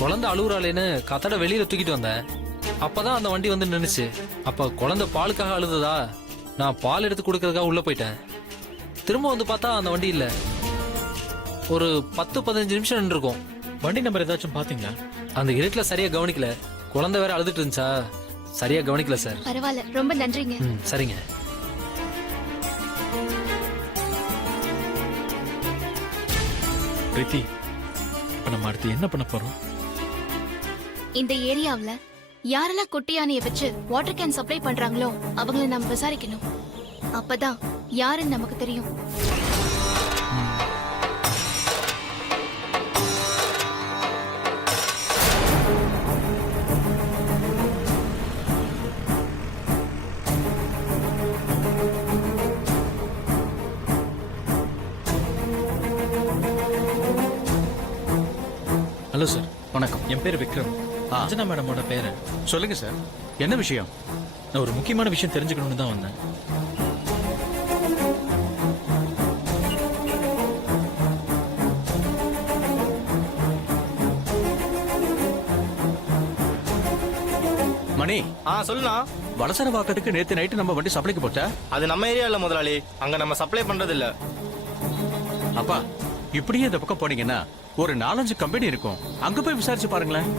குழந்தை அழுகுறாளேன்னு கத்தட வெளியில தூக்கிட்டு வந்தேன். அப்பதான் அந்த வண்டி வந்து நின்னுச்சு. அப்ப குழந்தை பாலுக்காக அழுதுதா, நான் பால் எடுத்து கொடுக்கறதுக்காக உள்ள போயிட்டேன். திரும்ப வந்து பார்த்தா அந்த வண்டி இல்ல. ஒரு 10-15 நிமிஷம் நின்றுருக்கும். வண்டி நம்பர் ஏதாச்சும் பாத்தீங்களா? அந்த இருட்டுல சரியா கவனிக்கல. குழந்தை வேற அழுதுட்டு இருந்துச்சா, சரியா கவனிக்கல சார். பரவாயில்ல, ரொம்ப நன்றிங்க. சரிங்க. பிரீத்தி, இப்ப நம்ம அடுத்து என்ன பண்ண போறோம்? இந்த ஏரியாவுல யாரெல்லாம் குட்டி யானையை வச்சு வாட்டர் கேன் சப்ளை பண்றாங்களோ அவங்கள நம்ம விசாரிக்கணும். அப்பதான் யாருன்னு நமக்கு தெரியும். Hello sir. வணக்கம். என் பேர் விக்ரம். அஞ்சனா மேடமோட பேரு. சொல்லுங்க சார், என்ன விஷயம்? நான் ஒரு முக்கியமான விஷயம் தெரிஞ்சுக்கணும்னு தான் வந்தேன். மணி, சொல்லுண்ணா. வலசரவாக்கத்துக்கு நேத்து நைட்டு நம்ம வண்டி சப்ளைக்கு போட்ட. அது நம்ம ஏரியா இல்ல முதலாளி, அங்க நம்ம சப்ளை பண்றது இல்ல. அப்பா, இப்படியே இந்த பக்கம் போனீங்கன்னா ஒரு 4-5 கம்பெனி இருக்கும், அங்க போய் விசாரிச்சு பாருங்களேன்.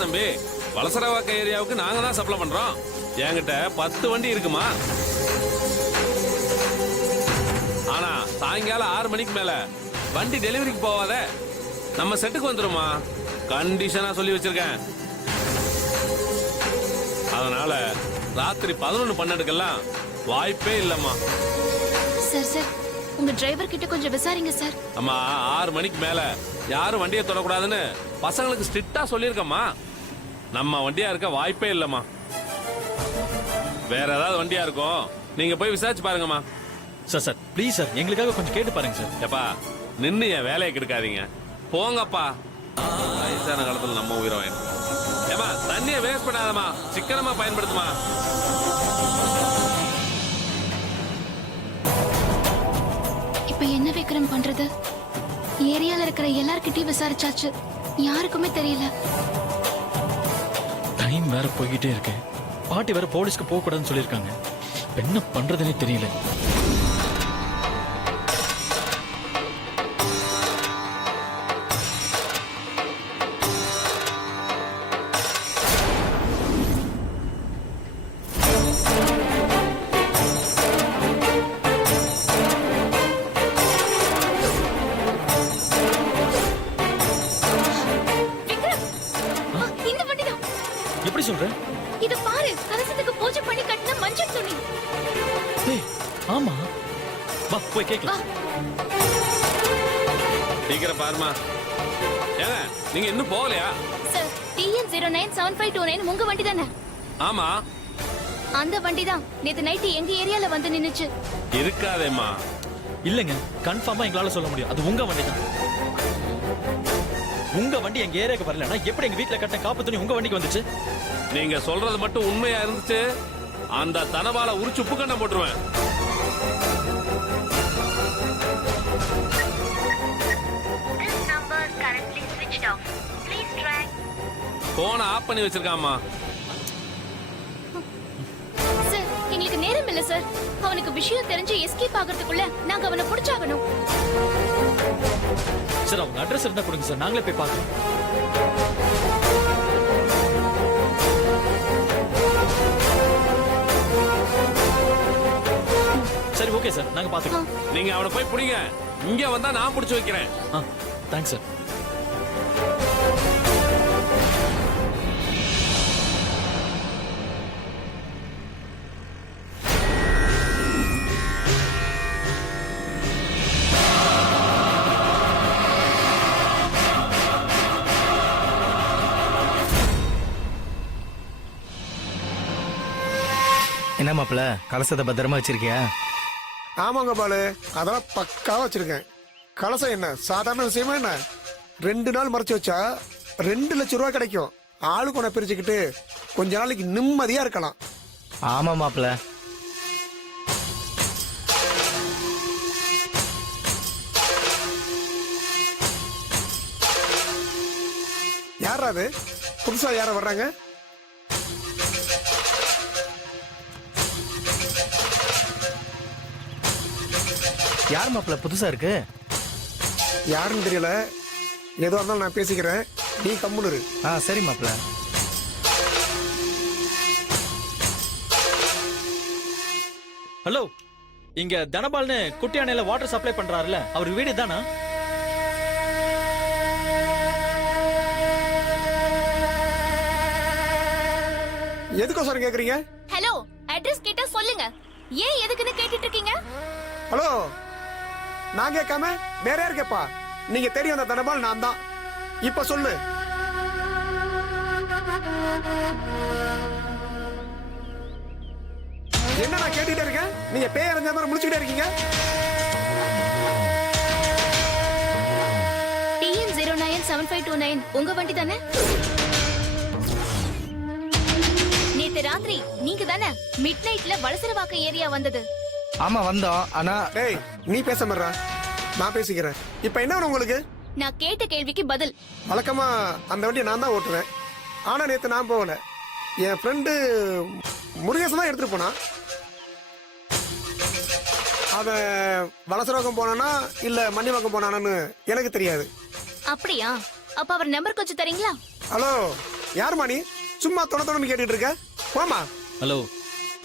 தம்பி, வலசரவாக்க ஏரியாவுக்கு நாங்க தான் சப்ளை பண்றோம். என்கிட்ட 10 வண்டி இருக்குமா. ஆனா சாயங்காலம் 6 மணிக்கு மேல வண்டி டெலிவரிக்கு போவாத, நம்ம செட்டுக்கு வந்துருமா. கண்டிஷனா சொல்லி வச்சிருக்கேன். அதனால ராத்திரி 11-12க்கெல்லாம் வாய்ப்பே இல்லம்மா. சார் சார், உங்க டிரைவர் கிட்ட கொஞ்சம் விசாரிங்க சார். அம்மா, 6 மணிக்கு மேல யாரும் வண்டியை தொடக்கூடாதுன்னு பசங்களுக்கு ஸ்ட்ரிக்டா சொல்லியிருக்கம்மா. நம்ம வண்டியா இருக்க வாய்ப்பே இல்லம்மா. வேற ஏதாவது வண்டியா இருக்கும், நீங்க போய் விசாரிச்சு பாருங்கம்மா. சார் சார் ப்ளீஸ் சார், எங்களுக்காக கொஞ்சம் கேட்டு பாருங்க சார். ஏப்பா, நின்னு என் வேலையை கெடுக்காதீங்க, போங்கப்பா. வயசான காலத்துல நம்ம உயிரை வாங்க. ஏமா, தண்ணியை வேஸ்ட் பண்ணாதம்மா, சிக்கனமா பயன்படுத்துமா. இப்ப என்ன விக்ரம் பண்றது? ஏரியால இருக்கிற எல்லார்கிட்டயும் விசாரிச்சாச்சு, யாருக்குமே தெரியல. டைம் வேற போய்கிட்டே இருக்கு. பாட்டி வேற போலீஸ்க்கு போக கூடாதுன்னு சொல்லியிருக்காங்க. இப்ப என்ன பண்றதுன்னே தெரியல. விக்ரம், இந்த வண்டிதான். எப்படி சொல்ற? இது பாரு, கலசத்துக்கு பூஜை பண்ணி கட்டின மஞ்சள் துணி. ஏய், ஆமா. வா போய் கேக்கலாம். சீக்கிரம் பாருமா. ஏங்க நீங்க இன்னும் போகலையா? சார், TN 097529 உங்க வண்டி தானே? ஆமா. அந்த வண்டி தான் நேத்து நைட்டு எங்க ஏரியால வந்து நின்னுச்சு. இருக்காதேம்மா. இல்லங்க, கன்ஃபார்மா எங்களால சொல்ல முடியும். அது உங்க வண்டி தான். உங்க வண்டி எங்க ஏரியாக்கு வரலன்னா எப்படி எங்க வீட்ல கட்ட காப்பு துணி உங்க வண்டிக்கு வந்துச்சு? நீங்க சொல்றது மட்டும் உண்மையா இருந்துச்சு, அந்த தனபால உரிச்சு உப்பு கண்ணை போட்டுருவேன். போனை ஆஃப் பண்ணி வச்சிருக்காமா. சார், எங்களுக்கு நேரம் இல்ல சார். அவனுக்கு விஷயம் தெரிஞ்சு எஸ்கேப் ஆகிறதுக்குள்ள நாங்க அவனை புடிச்சாகணும். சார், அவங்க அட்ரஸ் இருந்தா கொடுங்க சார், நாங்களே போய் பார்க்கலாம். சரி, ஓகே சார், நாங்க பாத்துக்கலாம். நீங்க அவனை போய் பிடிங்க. இங்க வந்தா நான் பிடிச்சு வைக்கிறேன். Thanks sir. என்ன மாப்பிள்ள, கலசத்தை பத்திரமா வச்சிருக்கியா? ஆமாங்க பாலு, அதெல்லாம் பக்காவா வச்சிருக்கேன். கலசம் என்ன சாதாரண விஷயமா என்ன? 2 நாள் மறைச்சு வச்சா 2 லட்சம் ரூபாய் கிடைக்கும். ஆளுக்கு ஒண்ண பிரிச்சுக்கிட்டு கொஞ்ச நாளைக்கு நிம்மதியா இருக்கலாம். ஆமா மாப்பிள்ள. யாரா அது? புதுசா யார வர்றாங்க? யார் மாப்பிள்ள புதுசா இருக்கு? யாருன்னு தெரியல. ஏதோ இருந்தாலும் நான் பேசிக்கிறேன், நீ கம்முன்னு இரு. சரி மாப்பிள்ள. ஹலோ, இங்க தனபால்னு குட்டியானையில வாட்டர் சப்ளை பண்றாருல, அவர் வீடு தானா? எதுக்கோசரம் கேக்குறீங்க? ஹலோ, அட்ரஸ் கேட்டா சொல்லுங்க. ஏன் எதுக்குன்னு கேட்டுட்டு இருக்கீங்க? ஹலோ, நான் கேட்காம வேற யார் கேப்பா? நீங்க தெரிய வந்த தனபால் நான் தான். இப்ப சொல்லு. என்ன நான் கேட்டுட்டே இருக்கேன், நீங்க பேய் அறிஞ்ச மாதிரி முடிச்சுக்கிட்டே இருக்கீங்க. TN 097529 உங்க வண்டி தானே? நேத்து ராத்திரி நீங்க தானே மிட் நைட்ல வளசரவாக்கம் ஏரியா வந்தது? ஆமா வந்தோம். ஆனா டேய், நீ பேச மாட்டா, நான் பேசிக்கிறேன். இப்ப என்ன வேணும் உங்களுக்கு? நான் கேட்ட கேள்விக்கு பதில். வழக்கமா அந்த வண்டியை நான் தான் ஓட்டுவேன். ஆனா நேத்து நான் போகல. என் ஃப்ரெண்டு முருகேசன் தான் எடுத்துட்டு போனான். அவன் வளசரவாக்கம் போனானா இல்ல மன்னிவாக்கம் போனானான்னு எனக்கு தெரியாது. அப்படியா? அப்ப அவர் நம்பர் கொஞ்சம் தரீங்களா? ஹலோ, யாருமா நீ? சும்மா தொண கேட்டுட்டு இருக்க, போமா. ஹலோ,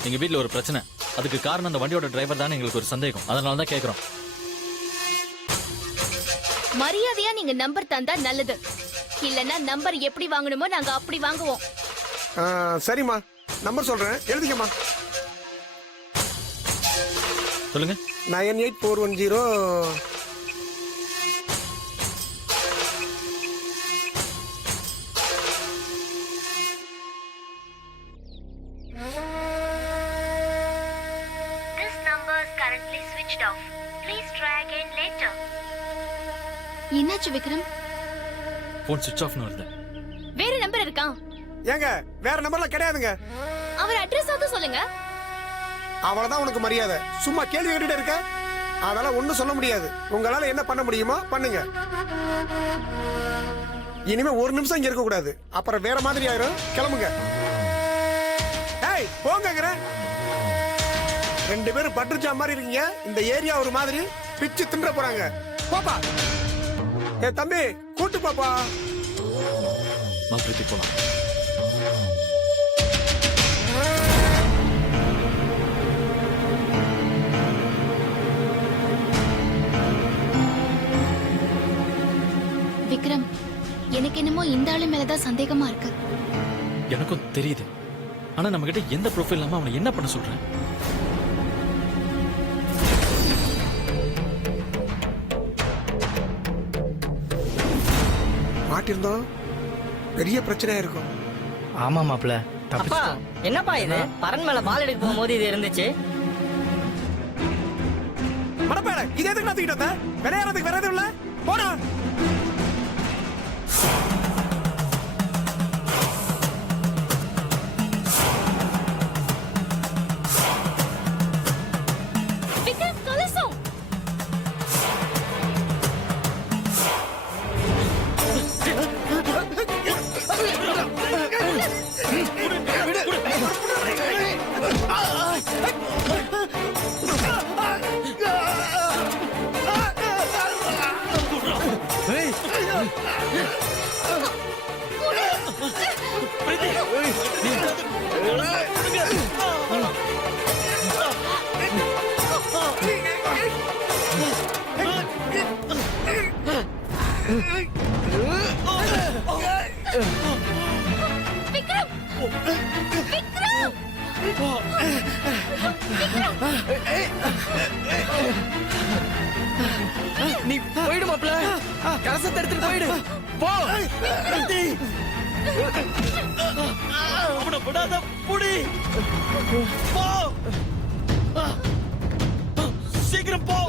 எங்க வீட்ல ஒரு பிரச்சனை. அதுக்கு காரணம் அந்த வண்டியோட டிரைவர் தான். எங்களுக்கு ஒரு சந்தேகம், அதனால தான் கேக்குறோம். மரியாதையா நீங்க நம்பர் தந்தா நல்லது. இல்லன்னா நம்பர் எப்படி வாங்கணுமோ நாங்க அப்படி வாங்குவோம். சரிம்மா, நம்பர் சொல்றேன், எழுதிக்கம்மா. சொல்லுங்க. 98410. என்னாச்சு விக்ரம்? போன் சுவிட்ச் ஆஃப்னு வருது. வேற நம்பர் இருக்கா? ஏங்க, வேற நம்பர்லாம் கிடையாதுங்க. அவர் அட்ரஸ் ஆவது சொல்லுங்க. அவ்வளவுதான் உனக்கு மரியாதை. சும்மா கேள்வி கேட்டுட்டே இருக்க. அதெல்லாம் ஒண்ணும் சொல்ல முடியாது. உங்களால என்ன பண்ண முடியுமோ பண்ணுங்க. இனிமே ஒரு நிமிஷம் இங்க இருக்க கூடாது. அப்புறம் வேற மாதிரி ஆயிரும். கிளம்புங்க. ஏய் போங்கங்கறேன். 2 பேரும் பட்டுச்சா மாதிரி இருக்கீங்க. இந்த ஏரியா ஒரு மாதிரி பிச்சு தின்ற போறாங்க. போப்பா. ஏ தம்பி கூட்டு பாப்பா. பிரீத்தி போலாம். விக்ரம், எனக்கு என்னமோ இந்த ஆளு மேலதான் சந்தேகமா இருக்கு. எனக்கும் தெரியுது. ஆனா நம்ம கிட்ட எந்த ப்ரொஃபைல் இல்லாம அவனை என்ன பண்ண சொல்றேன்? மாட்டிருந்தோம் பெரிய பிரச்சனையா இருக்கும். ஆமா மாப்பிள்ள, அப்பா தப்பிச்சிட்டோம். என்னப்பா இது பரன் மேல பால் எடுக்க போகும்போது இது இருந்துச்சு. மடப்பேட இது எதுக்கு நான் தூக்கிட்டு வந்தேன்? விளையாடுறதுக்கு வேற எதுவும் இல்ல. போடா. விக்ரம் கலசம். நீ போயிடு மாப்பிள்ள. கலசத்தை எடுத்துட்டு போயிடு. போ. அவனை விடாத புடி. போ. சீக்கிரம் போ.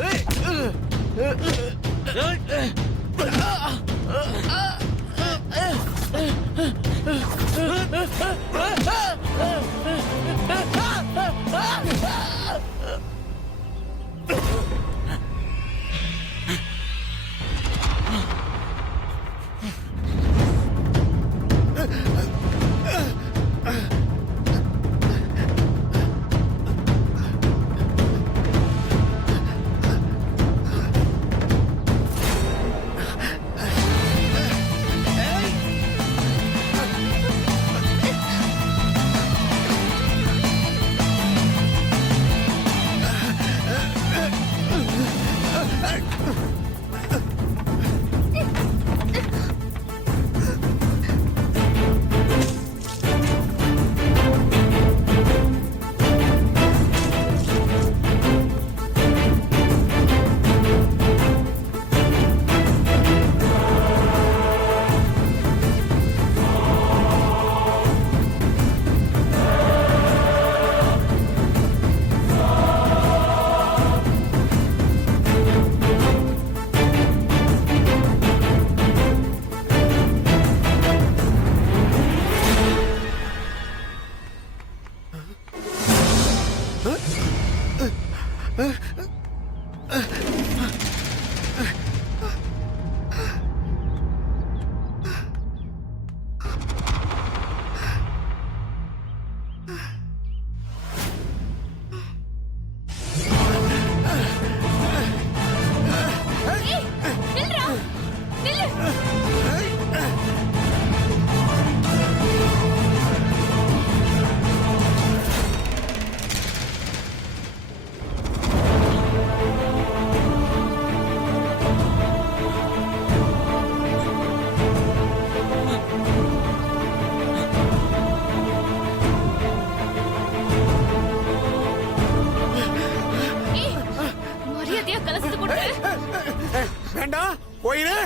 வேண்டாம் போயிரு.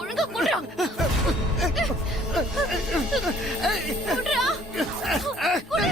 ஒழுங்கா குடுறா. குடுறா. குடு.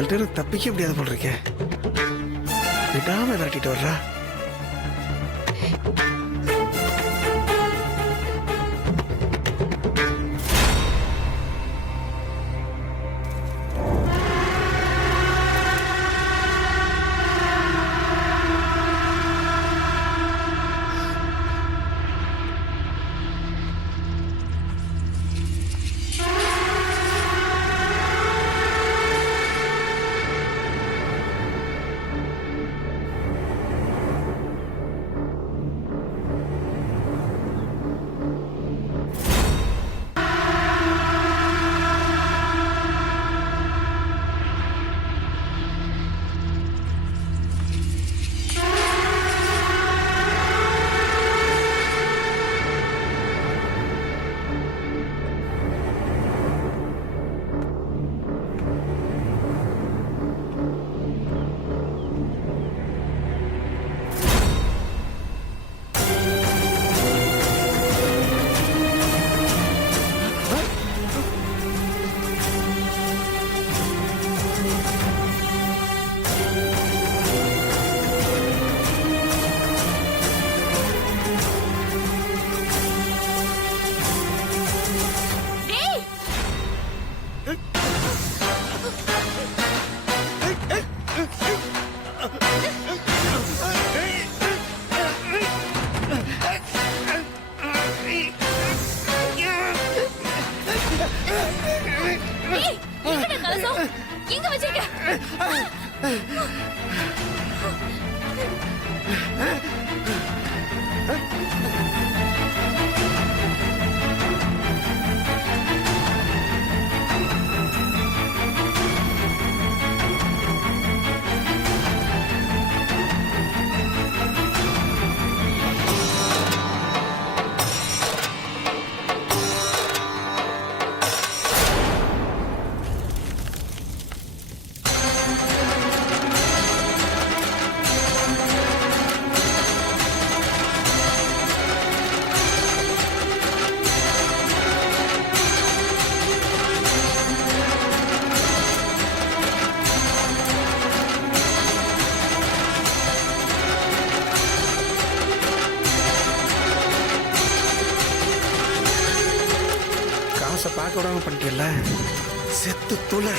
இவள்கிட்ட எனக்கு தப்பிக்க முடியாது போல் இருக்கேன். விடாம விரட்டிட்டு வர்றா. எங்க வச்சிருக்க? காசை பார்க்க விடாம பண்ணிட்டல, செத்து துளை.